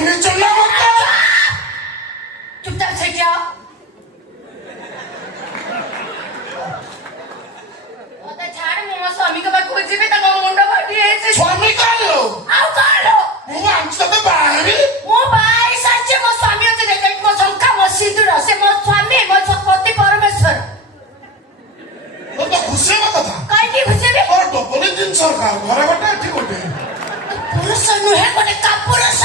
चलना मत। चुपचाप से क्या छाड़ मो स्वामी के पाखु जीवे ताको मुंड फाटी हेछि स्वामी कालो आउ कालो मु आंच तो बाहरी मो भाई सच्चे मो स्वामी होते देखै मो शंका मो सिंदूर से मो स्वामी मो पति परमेश्वर तो खुशी मत था काई की खुशी बे और डबल इंजन सरकार घर बटे ठीक होते पुरुष नुहे कोने का पुरुष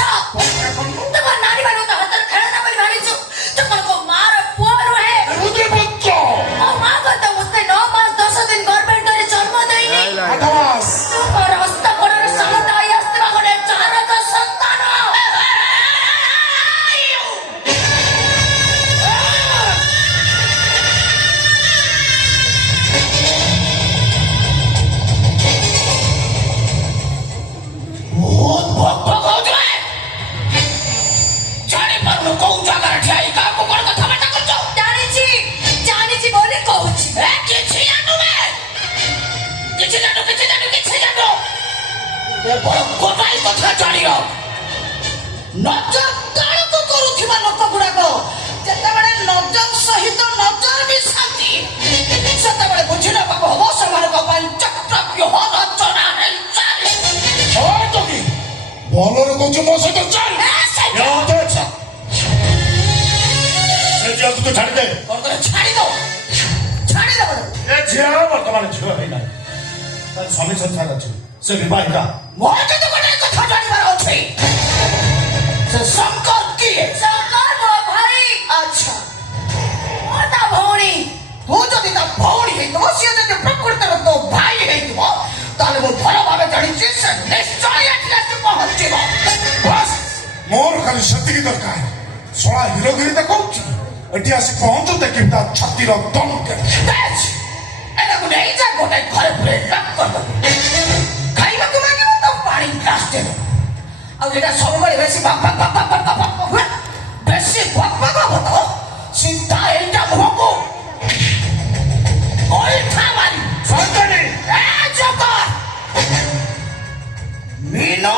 तो नारी बानु तो हाथ खेलना बली भानिछु तो को मार पुआ नुहे रुद्र पुत्र ओ मां को तो मुते 9 मास 10 दिन गवर्नमेंट रे जन्म देइनी आठवास और हस्त कोडर समुदाय अस्तिवा कोने चार का संतान गोटाई कथा जानियो नजर काणको करूथिबा लोक गुडाको जेतेबेले नजर सहित नजर मिसांती सेतेबेले बुझिला बाबू हबो समारक पंचक्रव्य हो रचना है चाल ओ टोकी बोलर को जो मोसे तो चल या तो अच्छा से जा तू तो छाड़ दे और करे छाड़ी दो ए झिया वर्तमान झियो है ना तार स्वामी संसार अछि से विवाहिता मोटे तो बड़े कथा जानिबार अछि से शंकर किए सरकार मो भाई अच्छा मोटा भौणी तू जदि ता भौणी है तो से जदि प्रकृति रो तो भाई है तो ताले वो भल भावे जानिछि से निश्चय एठला से पहुंचिबो बस मोर खाली शक्ति की दरकार सोळा हिरोगिरी त कहूची एठी आसी पहुंचो ते किंता छाती रो दम के तेज एना को नहीं जा गोटे घर पुरे लक कर दो खाइबा को मागे तो पानी ग्लास दे दो अब एटा सब बड़े बेसी बाप बेसी बाप हो सीधा एटा भोको ओई थामारी संतनी ए जोकर मीनो